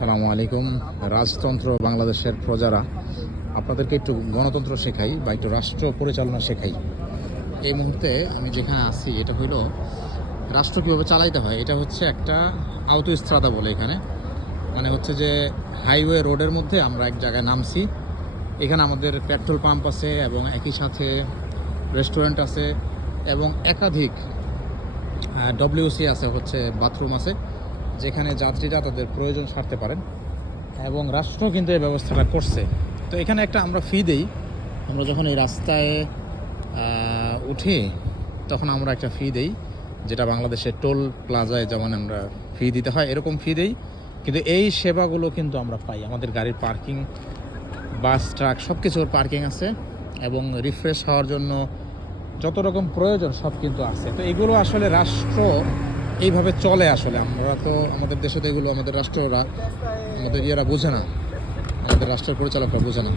আসসালামু আলাইকুম। রাজতন্ত্র বাংলাদেশের প্রজারা, আপনাদেরকে একটু গণতন্ত্র শেখাই বা একটু রাষ্ট্র পরিচালনা শেখাই। এই মুহূর্তে আমি যেখানে আছি এটা হইল রাষ্ট্র কীভাবে চালাইতে হয়। এটা হচ্ছে একটা আউটোস্ত্রাদা বলে এখানে, মানে হচ্ছে যে হাইওয়ে রোডের মধ্যে আমরা এক জায়গায় নামছি। এখানে আমাদের পেট্রোল পাম্প আছে এবং একই সাথে রেস্টুরেন্ট আছে এবং একাধিক ডব্লিউসি আছে, হচ্ছে বাথরুম আছে, যেখানে যাত্রীরা তাদের প্রয়োজন সারতে পারেন এবং রাষ্ট্র কিন্তু এই ব্যবস্থাটা করছে। তো এখানে একটা আমরা ফি দেই, আমরা যখন এই রাস্তায় উঠি তখন আমরা একটা ফি দেই, যেটা বাংলাদেশের টোল প্লাজায় যেমন আমরা ফি দিতে হয় এরকম ফি দেই, কিন্তু এই সেবাগুলো কিন্তু আমরা পাই। আমাদের গাড়ির পার্কিং, বাস ট্রাক সব কিছুর পার্কিং আছে এবং রিফ্রেশ হওয়ার জন্য যত রকম প্রয়োজন সব কিন্তু আছে। তো এগুলো আসলে রাষ্ট্র এইভাবে চলে। আসলে আমরা তো আমাদের দেশে তো এগুলো আমাদের রাষ্ট্ররা, আমাদের ইয়েরা বোঝে না, আমাদের রাষ্ট্রের পরিচালকরা বোঝে না।